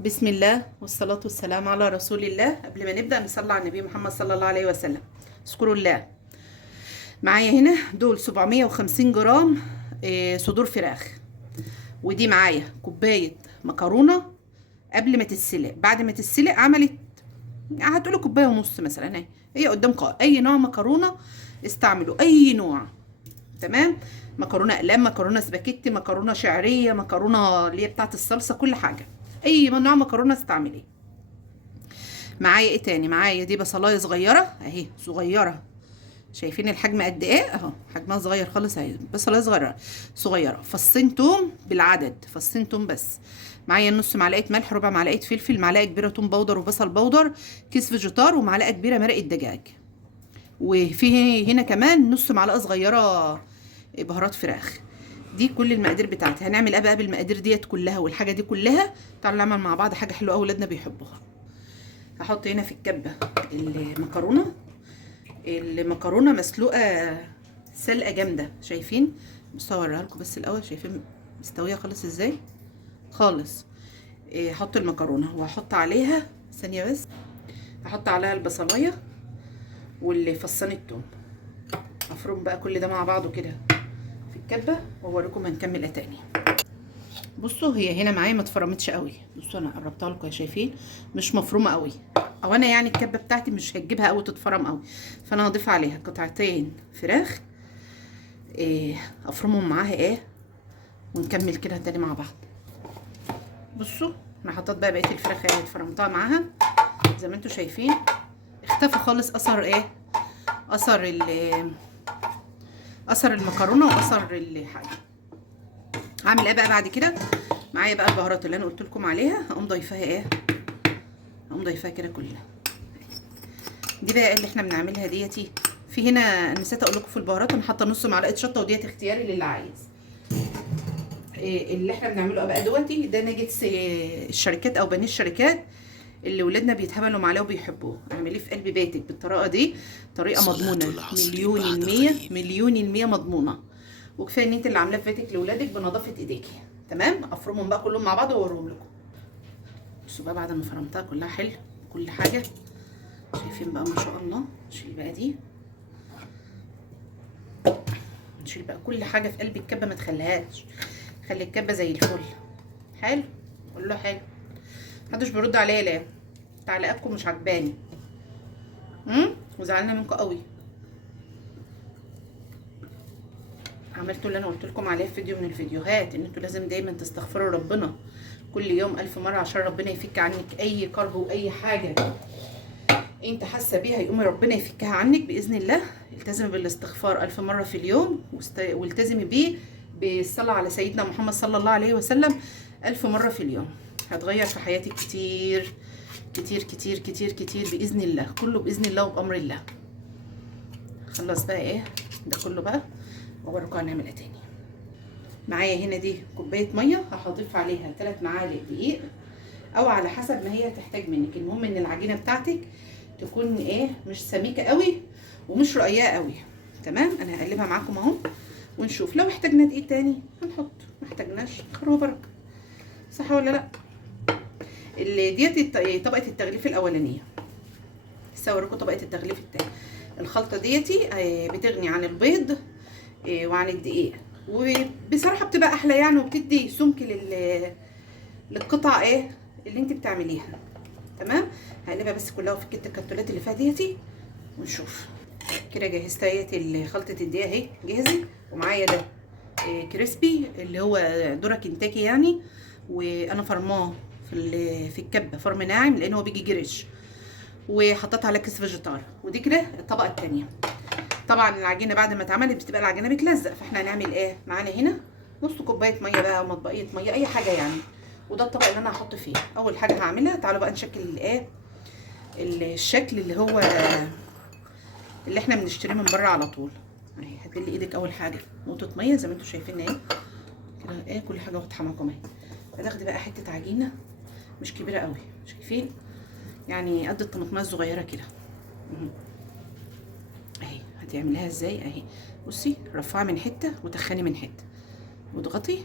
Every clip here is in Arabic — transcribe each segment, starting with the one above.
بسم الله والصلاة والسلام على رسول الله. قبل ما نبدأ نصلي على النبي محمد صلى الله عليه وسلم. اذكروا الله. معايا هنا دول 750 جرام صدور فراخ. ودي معايا كوباية مكرونة قبل ما تتسلق. بعد ما تتسلق عملت هتقولوا كوباية ونص مثلا. هي قدامكم اي نوع مكرونة استعملوا اي نوع. تمام. مكرونة اقلام، مكرونة سباكيتي، مكرونة شعرية، مكرونة اللي هي بتاعت الصلصة، كل حاجة. اي نوع مكرونة استعمليه. معايا ايه تاني؟ معايا دي بصلايه صغيره اهي، صغيره. شايفين الحجم قد ايه اهو، حجمها صغير خالص اهي، بصلايه صغيره صغيره. فصين توم بالعدد، فصين توم بس. معايا نص معلقه ملح، ربع معلقه فلفل، معلقه كبيره توم باودر وبصل باودر، كيس فيجيتار، ومعلقه كبيره مرقه دجاج. وفي هنا كمان نص معلقه صغيره بهارات فراخ. دي كل المقادير بتاعتي. هنعمل ايه بقى بالمقادير ديت كلها والحاجه دي كلها؟ تعالوا نعمل مع بعض حاجه حلوه قوي ولادنا بيحبوها. هحط هنا في الكبه المكرونه مسلوقه سلقه جامده. شايفين؟ بصوا اوريها لكم بس الاول. شايفين مستويه خالص ازاي؟ خالص. هحط المكرونه وهحط عليها ثانيه بس. هحط عليها البصلايه واللي فصان التوم. هفرم بقى كل ده مع بعضه كده في الكبه واوريكم هنكمل ايه تاني. بصوا هي هنا معايا ما اتفرمتش قوي. بصوا انا قربتها لكم، شايفين مش مفرومه قوي، او انا يعني الكبه بتاعتي مش هتجيبها قوي تتفرم قوي. فانا هضيف عليها قطعتين فراخ افرمهم معاها ونكمل كده تاني مع بعض. بصوا انا حطيت بقى بقيه الفراخ اللي اتفرمتها معاها زي ما انتم شايفين. اختفى خالص اثر اثر المكرونه واثر الحاجه. هعمل ايه بقى بعد كده؟ معايا بقى البهارات اللي انا قلت لكم عليها. هقوم ضايفاها هقوم ضايفاها كده كلها. دي بقى اللي احنا بنعملها ديتي. في هنا نسيت اقول لكم في البهارات انا حاطه نص معلقه شطه، وديت اختياري للي عايز. اللي احنا بنعمله بقى دوتي ده ناجتس الشركات او بانيه الشركات اللي ولادنا بيتهبلوا عليه وبيحبوه. اعمليه في قلب بيتك بالطريقه دي، طريقه مضمونه مليون المية، مليون المية مضمونه. وكفايه ان انت اللي عاملاه في بيتك لاولادك بنظافه ايديكي. تمام. افرمهم بقى كلهم مع بعض واوريهم لكم. بصوا بقى بعد ما فرمتها كلها حلو كل حاجه. شايفين بقى ما شاء الله. نشيل بقى دي، نشيل بقى كل حاجه في قلب الكبه ما تخليهاش. خلي الكبه زي الفل. حلو. قول له حلو. محدش بيرد عليا ليه؟ تعليقاتكم مش عجباني. وزعلانه منكم قوي. عملتوا اللي انا قلت لكم عليه في فيديو من الفيديوهات، ان انتوا لازم دايما تستغفروا ربنا كل يوم 1000 مره عشان ربنا يفك عنك اي كرب واي حاجه انت حاسه بيها، يقوم ربنا يفكها عنك باذن الله. التزمي بالاستغفار 1000 مره في اليوم، والتزمي بيه بالصلاه على سيدنا محمد صلى الله عليه وسلم 1000 مره في اليوم. هتغير في حياتك كتير كتير كتير كتير كتير باذن الله. كله باذن الله وبامر الله. خلص بقى ده كله بقى واوريكم هنعمل ايه تاني. معايا هنا دي كوبايه ميه هضيف عليها 3 معالق دقيق، او على حسب ما هي هتحتاج منك. المهم ان العجينه بتاعتك تكون مش سميكه قوي ومش رقيقه قوي. تمام. انا هقلبها معاكم اهو ونشوف. لو احتاجنا دقيق تاني هنحط، ما احتاجناش خير وبركه. صح ولا لا؟ اللي ديت طبقه التغليف الاولانيه. لسه هوريكم طبقه التغليف التاني. الخلطه ديتي بتغني عن البيض وعن الدقيق، وبصراحه بتبقى احلى يعني، وبتدي سمك للقطع اللي انت بتعمليها. تمام. هقلبها بس كلها في الكتلات اللي فيها ديتي ونشوف. كده جهزت خلطه الدقيق اهي جاهزه. ومعايا ده كريسبي اللي هو ذره كنتاكي يعني، وانا فرماه في الكبه فرم ناعم لان هو بيجي جريش، وحطيت على كيس فيجيتار. ودي كده الطبقه الثانيه. طبعا العجينه بعد ما اتعملت بتبقى العجينه بتلزق، فاحنا هنعمل معانا هنا نص كوبايه ميه بقى، مطبقيه ميه، اي حاجه يعني. وده الطبق اللي انا هحط فيه. اول حاجه هعملها تعالوا بقى نشكل الشكل اللي هو اللي احنا بنشتريه من بره على طول. اهي هتبلي ايدك اول حاجه نقطه ميه زي ما انتم شايفين كده كل حاجه واضحه معاكم اهي. هتاخدي بقى حته عجينه مش كبيره قوي، شايفين يعني قد الطماطميه الصغيره كده اهي. هتعمليها ازاي اهي؟ بصي رفعي من حته وتخني من حته واضغطي.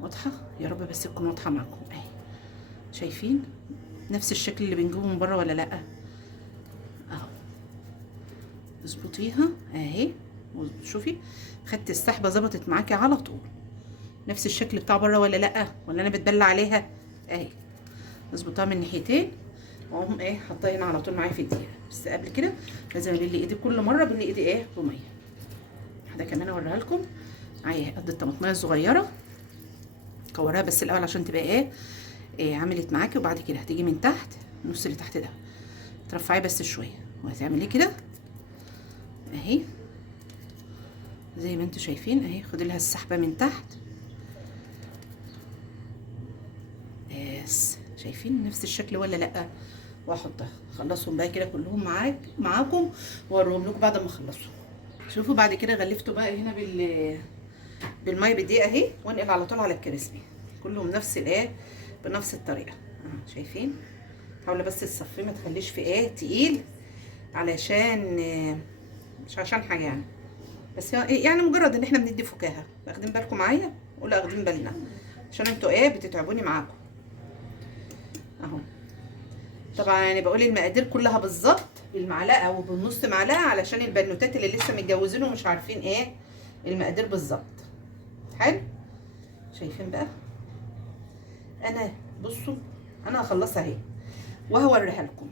واضحه يا رب بس تكون واضحه معاكم اهي. شايفين نفس الشكل اللي بنجيبه من بره ولا لا؟ اهو اظبطيها اهي، شوفي خدت السحبه ظبطت معاكي على طول، نفس الشكل بتاع بره ولا لا؟ ولا انا بتبلع عليها؟ اهي اظبطها من ناحيتين واقوم ايه حطها هنا على طول معايا في الدقيقه. بس قبل كده لازم ابل ايدي كل مره، ابل ايدي ايه بميه. واحده كمان اوريها لكم معايا قد الطماطميه الصغيره، كورها بس الاول عشان تبقى ايه عملت معاكي. وبعد كده هتيجي من تحت النص اللي تحت ده ترفعيه بس شويه، وهتعملي كده اهي زي ما انتوا شايفين اهي. خدي لها السحبه من تحت بس، شايفين نفس الشكل ولا لا؟ واحطها خلصهم بقى كده كلهم معاكم واوريهم لكم بعد ما اخلصهم. شوفوا بعد كده غلفته بقى هنا بالميه بالدقيقه اهي، وانقل على طول على الكريسبي كلهم نفس بنفس الطريقه. شايفين؟ حاولي بس تصفيه ما تخليش في تقيل، علشان مش عشان حاجه يعني، بس يعني مجرد ان احنا بندي فكاهه. واخدين بالكم معايا ولا واخدين بالنا؟ عشان انتوا بتتعبوني معاكم اهو. طبعا يعني بقول المقادير كلها بالظبط بالمعلقه وبالنص معلقه، علشان البنوتات اللي لسه متجوزين ومش عارفين المقادير بالظبط. حلو. شايفين بقى؟ انا بصوا انا هخلصها اهي وهوريها لكم.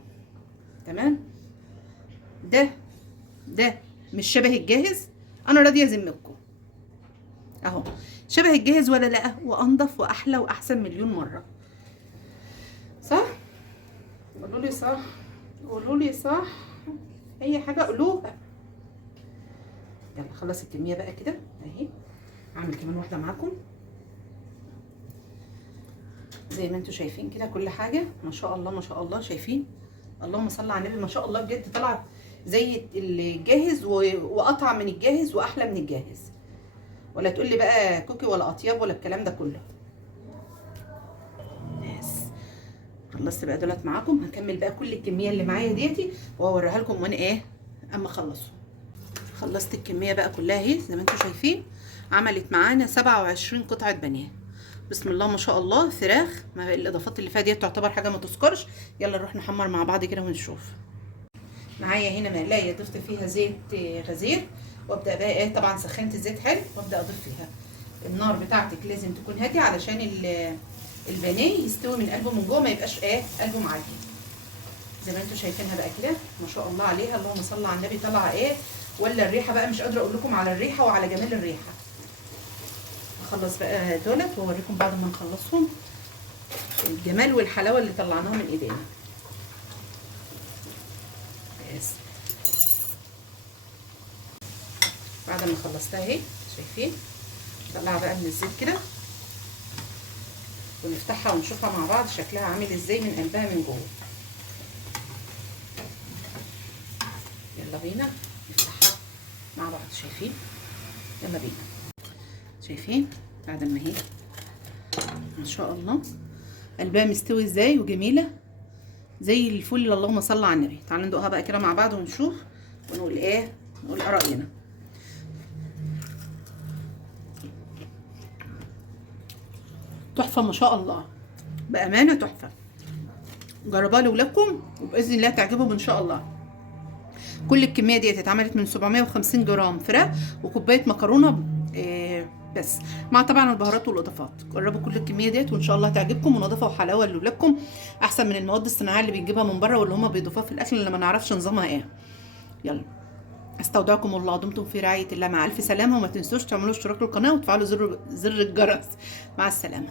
تمام؟ ده مش شبه الجاهز، انا راضيه اذمكم اهو. شبه الجاهز ولا لا؟ وانضف واحلى واحسن مليون مره، صح؟ قولوا لي صح، قولوا لي صح، اي حاجه قولوها. يلا خلص الكميه بقى كده اهي. اعمل كمان واحده معاكم زي ما انتوا شايفين كده. كل حاجه ما شاء الله ما شاء الله. شايفين؟ اللهم صل على النبي، ما شاء الله بجد طلع زي الجاهز واقطع من الجاهز واحلى من الجاهز. ولا تقول لي بقى كوكي ولا اطياب ولا الكلام ده كله. خلصت بقى دولت معاكم. هكمل بقى كل الكميه اللي معايا ديتي واوريها لكم وانا اما اخلصوا. خلصت الكميه بقى كلها اهي زي ما انتم شايفين. عملت معانا 27 قطعه بانيه. بسم الله ما شاء الله. فراخ، ما الاضافات اللي فيها ديت تعتبر حاجه ما تذكرش. يلا نروح نحمر مع بعض كده ونشوف. معايا هنا مقلايه ضفت فيها زيت غزير، وابدا بقى طبعا سخنت الزيت حلو، وابدا اضيف فيها. النار بتاعتك لازم تكون هاديه علشان البانيه يستوي من قلبه من جوه، ما يبقاش قلبه معجن. زي ما انتم شايفينها بقى كده ما شاء الله عليها. اللهم صل على النبي. طالعه ولا الريحه بقى مش قادره اقول لكم على الريحه وعلى جمال الريحه. اخلص بقى دولت واوريكم بعد ما نخلصهم الجمال والحلاوه اللي طلعناها من ايدينا. بس بعد ما خلصتها اهي شايفين طلعها بقى من الزيت كده، ونفتحها ونشوفها مع بعض شكلها عامل ازاي من قلبها من جوه. يلا بينا نفتحها مع بعض. شايفين؟ يلا بينا. شايفين بعد ما هي ما شاء الله قلبها مستوي ازاي وجميله زي الفل. اللهم صل على النبي. تعالوا ندوقها بقى كده مع بعض ونشوف ونقول نقول راينا. تحفه ما شاء الله، بامانه تحفه. جربوها لاولادكم وباذن الله تعجبهم ان شاء الله. كل الكميه دي اتعملت من 750 جرام فراخ وكوبايه مكرونه بس، مع طبعا البهارات والاضافات. جربوا كل الكميه ديت وان شاء الله هتعجبكم، ونضافه وحلاوه لاولادكم احسن من المواد الصناعيه اللي بنجيبها من بره واللي هم بيضيفوها في الاكل اللي ما نعرفش نظامها يلا استودعكم الله. دمتم في رعايه الله. مع الف سلامه. وما تنسوش تعملوا اشتراك للقناه وتفعلوا زر الجرس. مع السلامه.